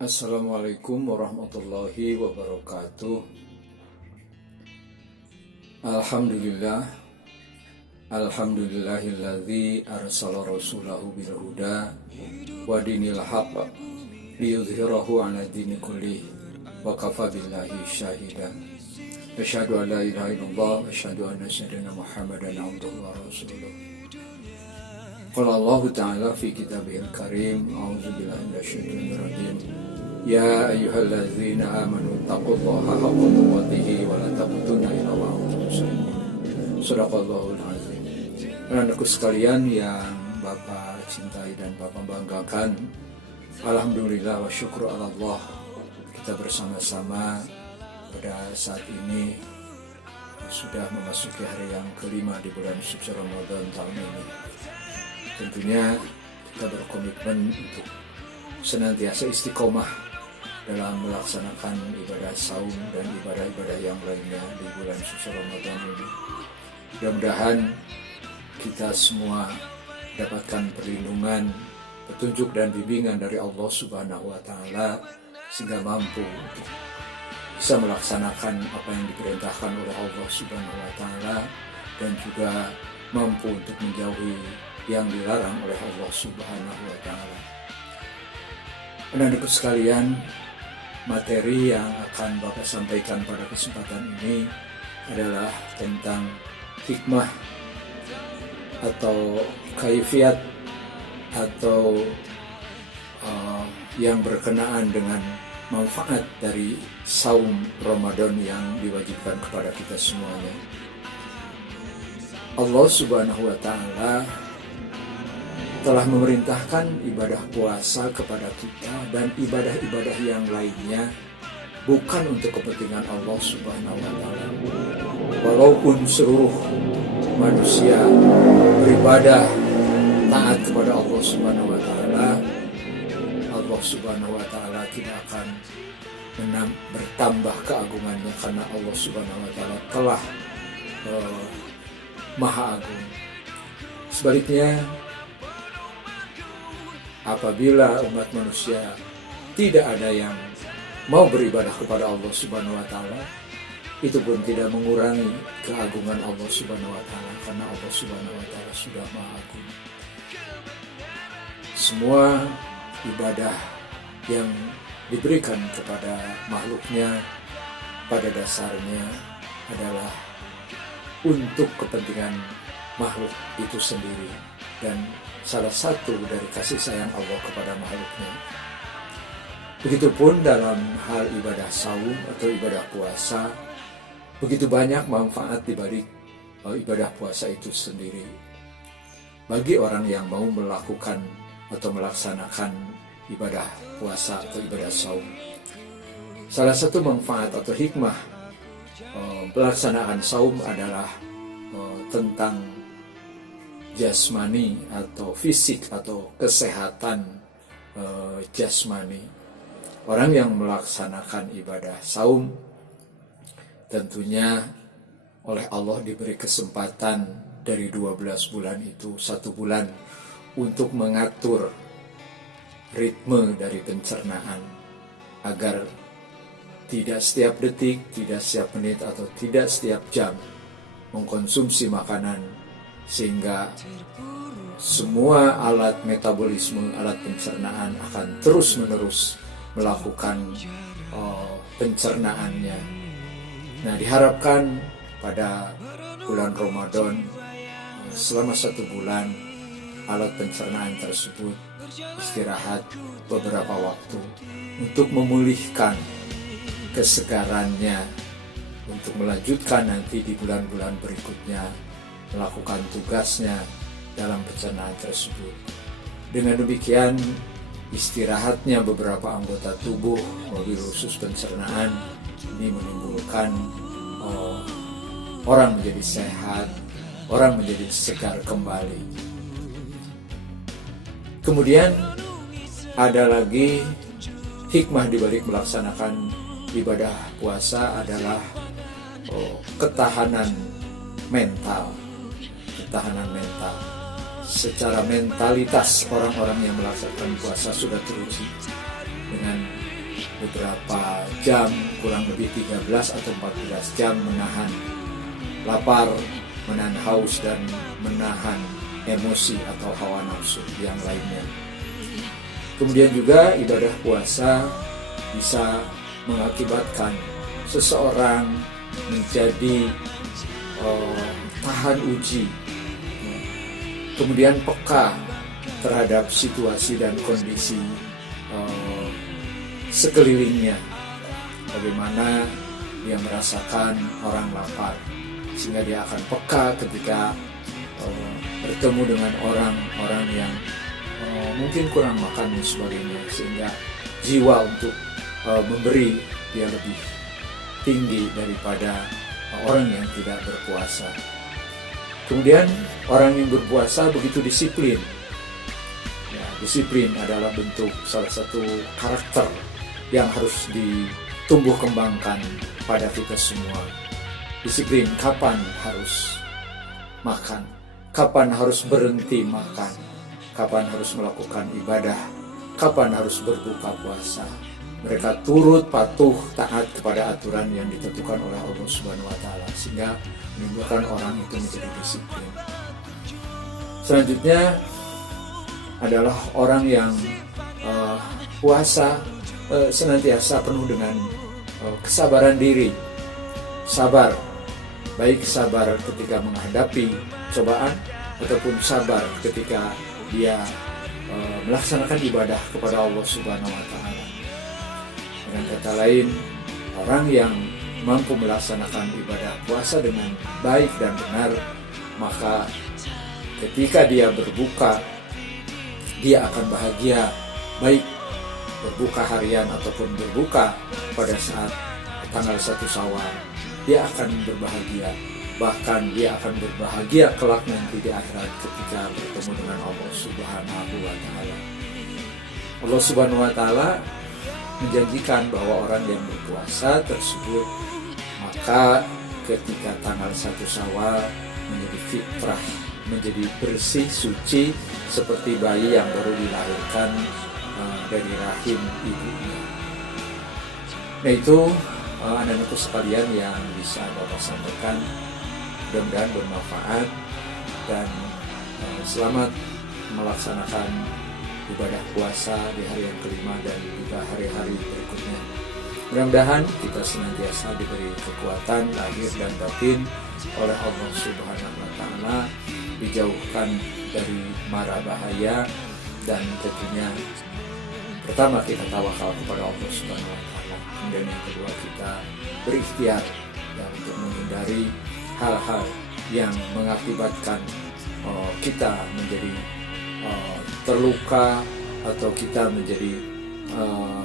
Assalamualaikum warahmatullahi wabarakatuh. Alhamdulillah, alhamdulillahilladzi arsala rasulahu bil huda wa dinil haqq liyudhhirahu 'ala dini kullih wa kafa billahi syahida. Asyhadu an la ilaha illallah wa asyhadu anna sayyidina Muhammadan 'abduhu wa rasuluh. Qala Allah Ta'ala fi kitabihil karim, a'udzu billahi minasyaitonir rajim. Ya ayyuhalladzina amanu taqullaha haqqa tuqatih wa la tamutunna illa wa antum muslimun. Shadaqallahul azim. Anak-anakku sekalian yang Bapak cintai dan Bapak banggakan, alhamdulillah wa syukru ala Allah, kita bersama-sama pada saat ini sudah memasuki hari yang kelima di bulan suci Ramadan tahun ini. Tentunya kita berkomitmen untuk senantiasa istiqomah dalam melaksanakan ibadah saum dan ibadah-ibadah yang lainnya di bulan suci Ramadan ini. Mudah-mudahan kita semua dapatkan perlindungan, petunjuk dan bimbingan dari Allah Subhanahu wa Ta'ala sehingga mampu untuk bisa melaksanakan apa yang diperintahkan oleh Allah Subhanahu wa Ta'ala dan juga mampu untuk menjauhi yang dilarang oleh Allah Subhanahu wa Ta'ala. Anak-anakku sekalian, materi yang akan Bapak sampaikan pada kesempatan ini adalah tentang hikmah atau kaifiat atau yang berkenaan dengan manfaat dari saum Ramadan yang diwajibkan kepada kita semuanya. Allah Subhanahu wa Ta'ala telah memerintahkan ibadah puasa kepada kita dan ibadah-ibadah yang lainnya bukan untuk kepentingan Allah Subhanahu wa Ta'ala. Walaupun seluruh manusia beribadah taat kepada Allah Subhanahu wa Ta'ala, Allah Subhanahu wa Ta'ala tidak akan bertambah keagungannya karena Allah Subhanahu wa Ta'ala telah Maha Agung. Sebaliknya, apabila umat manusia tidak ada yang mau beribadah kepada Allah Subhanahu wa Ta'ala, itu pun tidak mengurangi keagungan Allah Subhanahu wa Ta'ala karena Allah Subhanahu wa Ta'ala sudah Maha Agung. Semua ibadah yang diberikan kepada makhluknya pada dasarnya adalah untuk kepentingan makhluk itu sendiri dan salah satu dari kasih sayang Allah kepada makhluknya. Begitupun dalam hal ibadah saum atau ibadah puasa, begitu banyak manfaat di balik ibadah puasa itu sendiri bagi orang yang mau melakukan atau melaksanakan ibadah puasa atau ibadah saum. Salah satu manfaat atau hikmah pelaksanaan saum adalah tentang jasmani atau fisik atau kesehatan jasmani. Orang yang melaksanakan ibadah saum tentunya oleh Allah diberi kesempatan dari 12 bulan itu 1 bulan untuk mengatur ritme dari pencernaan agar tidak setiap detik, tidak setiap menit atau tidak setiap jam mengkonsumsi makanan, sehingga semua alat metabolisme, alat pencernaan akan terus-menerus melakukan pencernaannya. Nah, diharapkan pada bulan Ramadan selama 1 bulan alat pencernaan tersebut istirahat beberapa waktu untuk memulihkan kesegarannya untuk melanjutkan nanti di bulan-bulan berikutnya melakukan tugasnya dalam pencernaan tersebut. Dengan demikian, istirahatnya beberapa anggota tubuh, mobil khusus pencernaan, ini menimbulkan orang menjadi sehat, orang menjadi segar kembali. Kemudian ada lagi hikmah di balik melaksanakan ibadah puasa adalah ketahanan mental. Secara mentalitas orang-orang yang melaksanakan puasa sudah teruji dengan beberapa jam, kurang lebih 13 atau 14 jam menahan lapar, menahan haus, dan menahan emosi atau hawa nafsu yang lainnya. Kemudian juga ibadah puasa bisa mengakibatkan seseorang menjadi tahan uji, kemudian peka terhadap situasi dan kondisi sekelilingnya, bagaimana dia merasakan orang lapar, sehingga dia akan peka ketika bertemu dengan orang-orang yang mungkin kurang makan dan sebagainya, sehingga jiwa untuk memberi dia lebih tinggi daripada orang yang tidak berpuasa. Kemudian orang yang berpuasa begitu disiplin. Ya, disiplin adalah bentuk salah satu karakter yang harus ditumbuh kembangkan pada kita semua. Disiplin kapan harus makan, kapan harus berhenti makan, kapan harus melakukan ibadah, kapan harus berbuka puasa. Mereka turut patuh taat kepada aturan yang ditentukan oleh Allah Subhanahu wa Ta'ala, sehingga menimbulkan orang itu menjadi disiplin. Selanjutnya adalah orang yang puasa senantiasa penuh dengan kesabaran diri, sabar, baik sabar ketika menghadapi cobaan ataupun sabar ketika dia melaksanakan ibadah kepada Allah Subhanahu wa Ta'ala. Dengan kata lain, orang yang mampu melaksanakan ibadah puasa dengan baik dan benar, maka ketika dia berbuka, dia akan bahagia, baik berbuka harian ataupun berbuka pada saat tanggal 1 Syawal. Dia akan berbahagia, bahkan dia akan berbahagia kelak nanti di akhirat ketika bertemu dengan Allah Subhanahu wa Ta'ala. Allah Subhanahu wa Ta'ala menjanjikan bahwa orang yang berpuasa tersebut, maka ketika tanggal 1 Syawal menjadi fitrah, menjadi bersih, suci, seperti bayi yang baru dilahirkan dari rahim ibunya. Nah, itu anak-anakku sekalian yang bisa Bapak sampaikan. Mudah-mudahan bermanfaat, dan selamat melaksanakan ibadah puasa di hari yang kelima dan juga hari-hari berikutnya. Mudah-mudahan kita senantiasa diberi kekuatan lahir dan batin oleh Allah Subhanahu wa Ta'ala, dijauhkan dari mara bahaya, dan tentunya pertama kita tawakal kepada Allah Subhanahu wa Ta'ala. Kemudian yang kedua, kita berikhtiar untuk menghindari hal-hal yang mengakibatkan kita menjadi terluka atau kita menjadi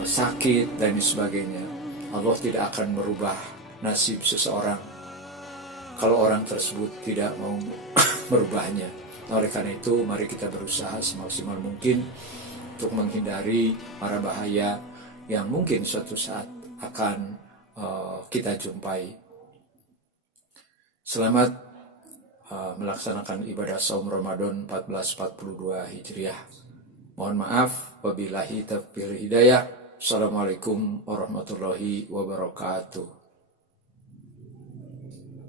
sakit dan sebagainya. Allah tidak akan merubah nasib seseorang kalau orang tersebut tidak mau merubahnya. Oleh karena itu, mari kita berusaha semaksimal mungkin untuk menghindari mara bahaya yang mungkin suatu saat akan kita jumpai. Selamat melaksanakan ibadah saum Ramadan 1442 Hijriah. Mohon maaf, wabillahi taufiq hidayah. Assalamualaikum warahmatullahi wabarakatuh.